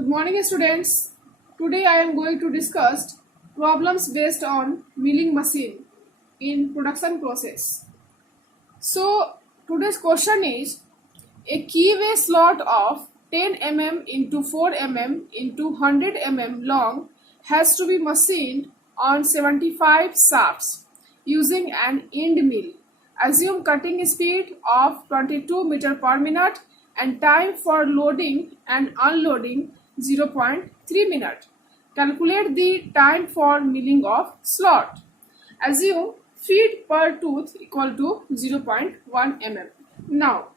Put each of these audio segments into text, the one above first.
Good morning, students. Today I am going to discuss problems based on milling machine in production process. So today's question is a keyway slot of 10 mm into 4 mm into 100 mm long has to be machined on 75 shafts using an end mill. Assume cutting speed of 22 meter per minute and time for loading and unloading 0.3 minute. Calculate the time for milling of slot. Assume feet per tooth equal to 0.1 mm. Now,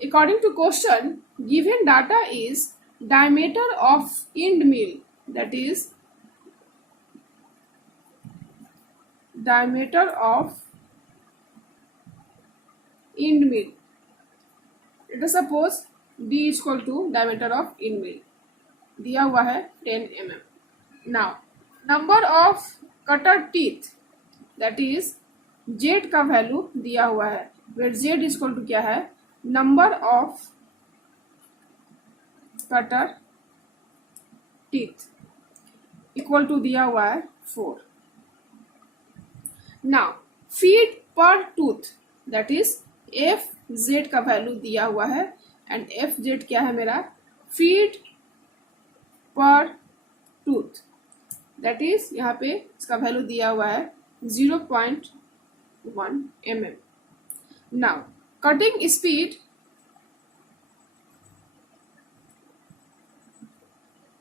according to question, given data is diameter of end mill, that is diameter of end mill. Let us suppose D is equal to diameter of end mill. दिया हुआ है 10 mm. Now, number of cutter teeth, that is Z का value दिया हुआ है. where Z is equal to क्या है? number of cutter teeth equal to दिया हुआ है 4. Now, feet per tooth, that is FZ का वैल्यू दिया हुआ है and FZ क्या है मेरा? feet per tooth, that is यहाँ पे इसका वैल्यू दिया हुआ है 0.1 mm. Now, cutting speed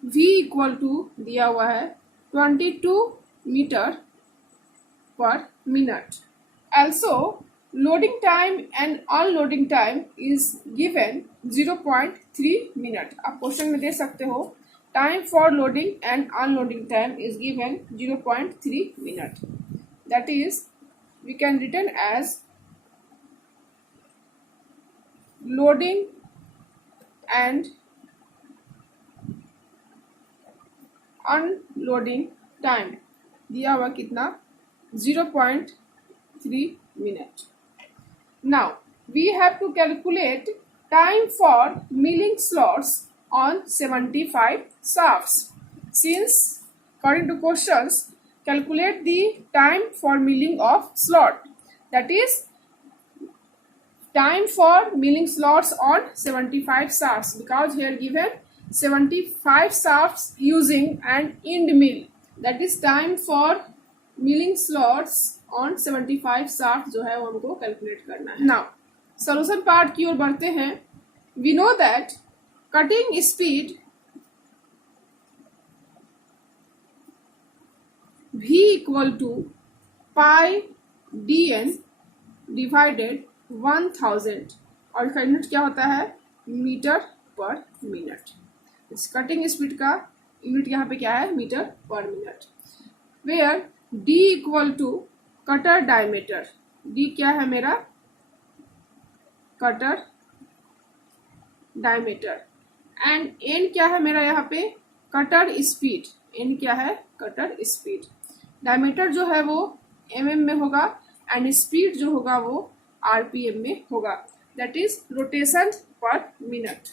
V equal to दिया हुआ है 22 meter per minute. Also, loading time and unloading time is given 0.3 minute. आप क्वेश्चन में दे सकते हो time for loading and unloading time is given 0.3 minute. That is, we can written as loading and unloading time दिया हुआ कितना? 0.3 minute. Now, we have to calculate time for milling slots on 75 shafts. Since according to questions, calculate the time for milling of slot, that is time for milling slots on 75 shafts, because here given 75 shafts using an end mill, that is time for milling slots on 75 shafts जो है वो हमको calculate करना है. Now, solution part की ओर बढ़ते हैं. We know that cutting speed V equal to pi dn divided 1000 और इसका यूनिट क्या होता है? मीटर पर मिनट. इस कटिंग स्पीड का यूनिट यहाँ पे क्या है? मीटर पर minute. Where D equal to cutter diameter. D क्या है मेरा? Cutter diameter. एंड N क्या है मेरा यहाँ पे? Cutter speed. N क्या है? Cutter speed. डायमीटर जो है वो mm में होगा एंड स्पीड जो होगा वो rpm में होगा, दैट इज रोटेशन पर minute.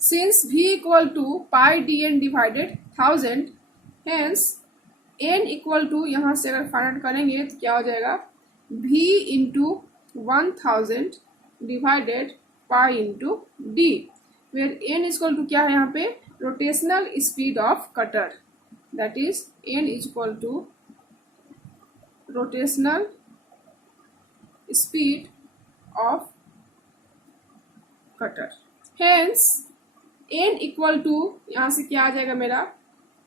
Since v equal to pi dn divided 1000, hence n equal to यहाँ से अगर फाइंड आउट करेंगे तो क्या हो जाएगा? v into 1000 divided pi into d, where n equal to क्या है यहाँ पे? Rotational speed of cutter, that is n is equal to rotational speed of cutter. Hence, n equal to यहाँ से क्या आ जाएगा मेरा?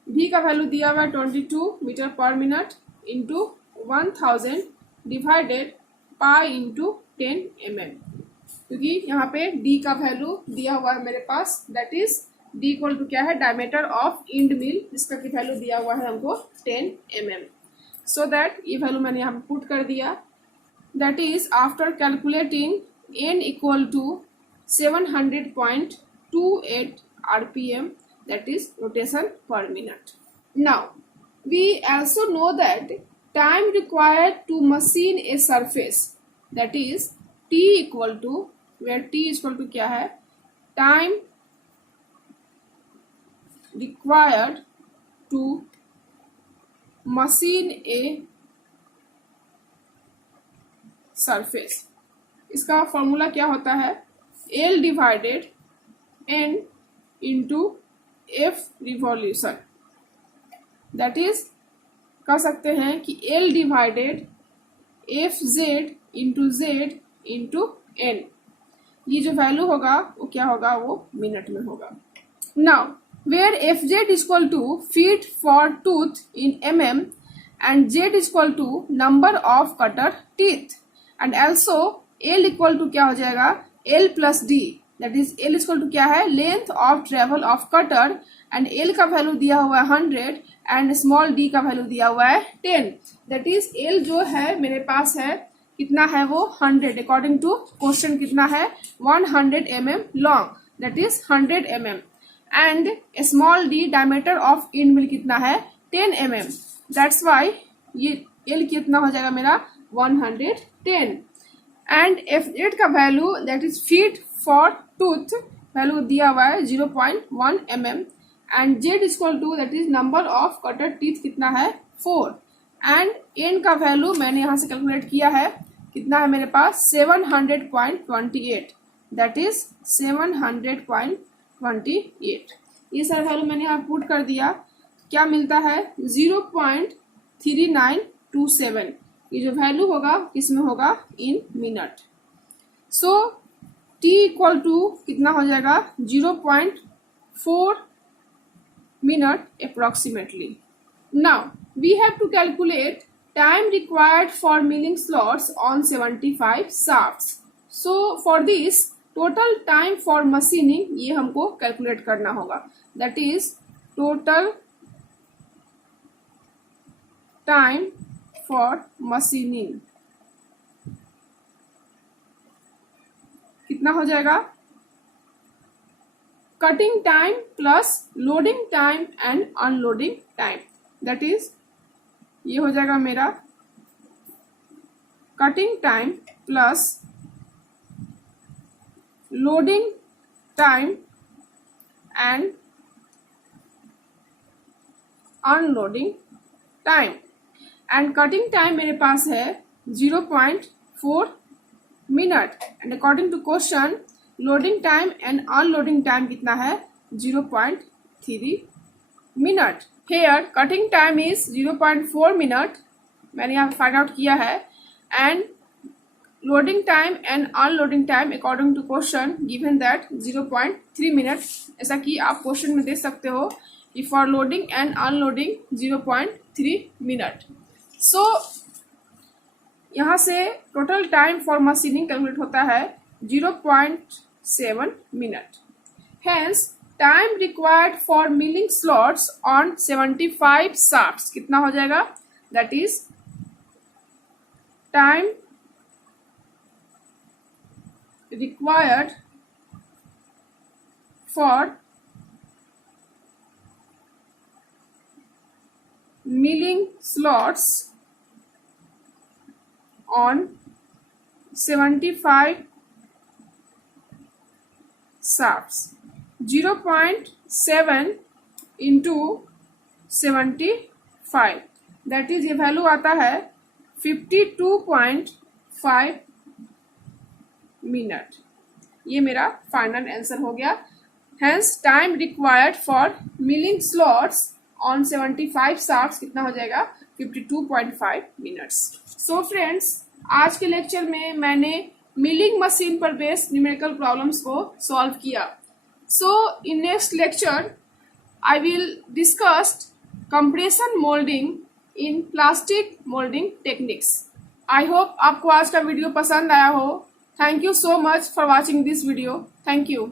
v का वैल्यू दिया हुआ है 22 मीटर पर minute into 1000 divided pi into 10 mm, क्योंकि यहाँ पे d का वैल्यू दिया हुआ है मेरे पास, that is d equal to क्या है? डायमीटर ऑफ एंड मिल, जिसका की वैल्यू दिया हुआ है हमको 10 mm. सो दैट ये वैल्यू मैंने यहाँ पुट कर दिया. That is after calculating n equal to 700.28 rpm, that is rotation पर minute. Now we also know that time required to machine a surface, that is t equal to, where t equal to क्या है? Time required to machine a surface. इसका formula क्या होता है, L divided N into F revolution. That is कह सकते हैं कि L divided F Z into Z into N. ये जो वैल्यू होगा वो क्या होगा, वो मिनट में होगा. Now where F Z is equal to feet for tooth in mm and Z is equal to number of cutter teeth and also L equal to क्या हो जाएगा, L plus D. That is L is equal to क्या है, length of travel of cutter and L का value दिया हुआ है 100 and small D का वैल्यू दिया हुआ है 10. दैट इज एल जो है मेरे पास है कितना है, वो 100. अकॉर्डिंग टू क्वेश्चन कितना है, 100 mm long. That is 100 mm and small D diameter of end mill कितना है, 10 mm. दैट्स वाई ये एल कितना हो जाएगा मेरा 110 एंड एफ जेड का value that is feed for tooth value दिया हुआ है 0.1 mm and Z equal to that is number of cutter teeth कितना है 4 एंड एन का वैल्यू मैंने यहाँ से कैलकुलेट किया है कितना है मेरे पास 700.28. That is 700.28. ये सारा वैल्यू मैंने यहाँ पुट कर दिया, क्या मिलता है 0.3927. ये जो वैल्यू होगा किसमें होगा, in minute. So T equal to कितना हो जाएगा 0.4 minute approximately. Now we have to calculate time required for milling slots on 75 shafts. So for this total time for machining ये हमको calculate करना होगा. That is total time for machining कितना हो जाएगा, cutting time plus loading time and unloading time. That is ये हो जाएगा मेरा cutting time plus loading time and unloading time. And cutting time मेरे पास है 0.4 minute and according to question loading time and unloading time कितना है 0.3 minute. Here cutting time is 0.4 minute, मैंने यहाँ फाइंड आउट किया है. And loading time and unloading time according to question given that 0.3 minute. ऐसा कि आप क्वेश्चन में दे सकते हो कि for loading and unloading 0.3 minute. So यहाँ से total time for machining calculate होता है 0.7 minute. Hence, time required for milling slots on 75 shafts कितना हो जाएगा? That is time required for milling slots on 75 shafts. 0.7 into 75 that is ये value आता है 52.5 मिनट. ये मेरा फाइनल आंसर हो गया. Hence time required for milling slots on 75 shafts कितना हो जाएगा 52.5 मिनट्स. सो फ्रेंड्स, आज के लेक्चर में मैंने मिलिंग मशीन पर बेस्ड न्यूमेरिकल प्रॉब्लम्स को सॉल्व किया. So in next lecture I will discuss compression moulding in plastic moulding techniques. I hope आपको आज का वीडियो पसंद आया हो. Thank you so much for watching this video. Thank you.